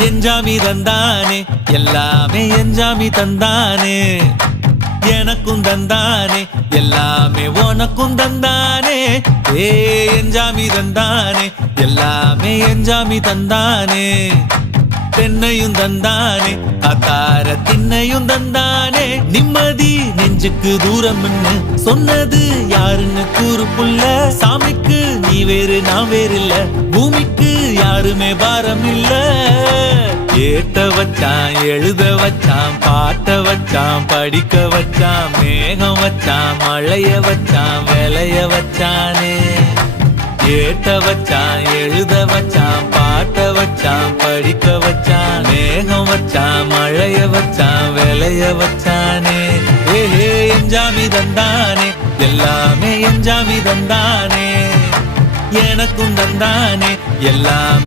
எஞ்சாமி தந்தானே எல்லாமே எஞ்சாமி தந்தானே எனக்கும் தந்தானே எல்லாமே உனக்கும் தந்தானே ஏ எஞ்சாமி தந்தானே எல்லாமே எஞ்சாமி தந்தானே தென்னையும் தந்தானே அத்தார திண்ணையும் தந்தானே நிம்மதி நெஞ்சுக்கு தூரம் சொன்னது யாருன்னு கூறு புள்ள சாமிக்கு நீ வேறு நான் வேறு இல்ல பூமிக்கு யாருமே பாரம் இல்ல ஏத்த வச்சான் எழுத வச்சான் பாட்ட வச்சான் படிக்க வச்சான் மேகம் வச்சான் மழைய வச்சான் விளைய வச்சானே ஏத்த வச்சான் எழுத வச்சான் பாட்ட வச்சான் படிக்க வச்சான் மேகம் வச்சான் மழைய வச்சான் விளைய வச்சானே ஏஹே எஞ்சாமி தந்தானே எல்லாமே எஞ்சாமி தந்தானே எனக்கும் தந்தானே எல்லாம்